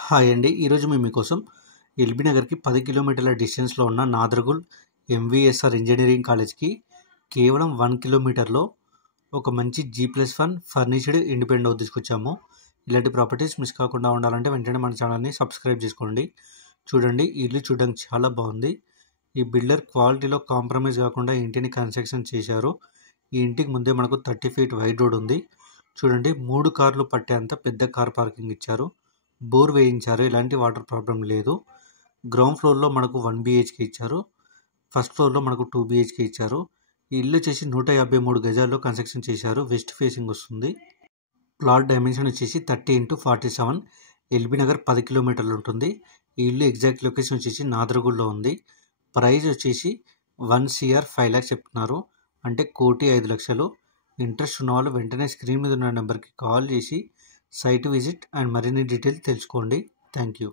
Hi అండి. ఈరోజు మేము మీకోసం ఎల్బీ నగర్‌కి 10 కిలోమీటర్ల డిస్టెన్స్‌లో ఉన్న నాదర్గుల్ ఎంవీఎస్ఆర్ ఇంజినీరింగ్ కాలేజ్‌కి కేవలం 1 కిలోమీటర్‌లో ఒక మంచి G+1 ఫర్నిష్డ్ ఇండిపెండెంట్ హౌస్ తీసుకొచ్చాము. ఇలాంటి ప్రాపర్టీస్ మిస్ కాకుండా ఉండాలంటే వెంటనే మన ఛానల్‌ని సబ్స్క్రైబ్ చేసుకోండి. చూడండి, ఈ ఇల్లు చూడడానికి చాలా బాగుంది. ఈ బిల్డర్ క్వాలిటీలో కాంప్రమైజ్ కాకుండా ఇంటిని కన్స్ట్రక్షన్ చేశారు. ఈ ఇంటికి ముందే మనకు 30 ఫీట్ వైడ్ రోడ్ ఉంది. చూడండి, 3 కార్లు పట్టేంత పెద్ద కార్ పార్కింగ్ ఇచ్చారు. బోర్ వేయించారు, ఎలాంటి వాటర్ ప్రాబ్లం లేదు. గ్రౌండ్ ఫ్లోర్లో మనకు 1 BHK ఇచ్చారు. ఫస్ట్ ఫ్లోర్లో మనకు 2 BHK ఇచ్చారు. ఈ ఇల్లు వచ్చేసి 153 గజాల్లో కన్స్ట్రక్షన్ చేశారు. వెస్ట్ ఫేసింగ్ వస్తుంది. ప్లాట్ డైమెన్షన్ వచ్చేసి 30x47. ఎల్బీ నగర్ 10 కిలోమీటర్లు ఉంటుంది. ఈ ఇల్లు ఎగ్జాక్ట్ లొకేషన్ వచ్చేసి నాదర్గుల్లో ఉంది. ప్రైస్ వచ్చేసి 1 CR 5 lakhs చెప్తున్నారు, అంటే 1,05,00,000. ఇంట్రెస్ట్ ఉన్న వాళ్ళు వెంటనే స్క్రీన్ మీద ఉన్న నెంబర్కి కాల్ చేసి సైట్ విజిట్ అండ్ మరిన్ని డీటెయిల్స్ తెలుసుకోండి. Thank you.